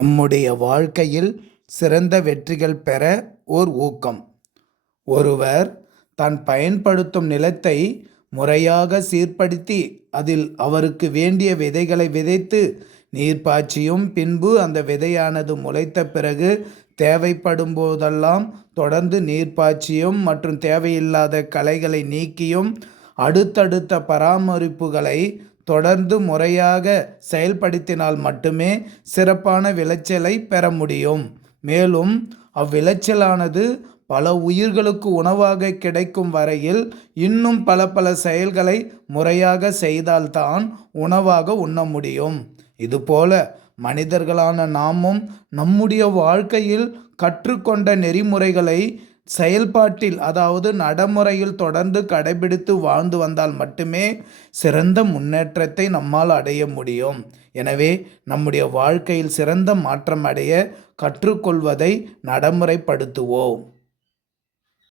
நம்முடைய வாழ்க்கையில் சிறந்த வெற்றிகள் பெற ஓர் ஊக்கம். ஒருவர் தான் பயன்படுத்தும் நிலத்தை முறையாக சீர்படுத்தி அதில் அவருக்கு வேண்டிய விதைகளை விதைத்து நீர் பாய்ச்சியும் பின்பு அந்த விதையானது முளைத்த பிறகு தேவைப்படும் போதெல்லாம் தொடர்ந்து நீர் பாய்ச்சியும் மற்றும் தேவையில்லாத களைகளை நீக்கியும் அடுத்தடுத்த பராமரிப்புகளை தொடர்ந்து முறையாக செயல்படுத்தினால் மட்டுமே சிறப்பான விளைச்சலை பெற முடியும். மேலும் அவ்விளைச்சலானது பல உயிர்களுக்கு உணவாக கிடைக்கும் வரையில் இன்னும் பல பல செயல்களை முறையாக செய்தால்தான் உணவாக உண்ண முடியும். இதுபோல மனிதர்களான நாமும் நம்முடைய வாழ்க்கையில் கற்றுக்கொண்ட நெறிமுறைகளை செயல்பாட்டில் அதாவது நடைமுறையில் தொடர்ந்து கடைபிடித்து வாழ்ந்து வந்தால் மட்டுமே சிறந்த முன்னேற்றத்தை நம்மால் அடைய முடியும். எனவே நம்முடைய வாழ்க்கையில் சிறந்த மாற்றம் அடைய கற்றுக்கொள்வதை நடைமுறைப்படுத்துவோம்.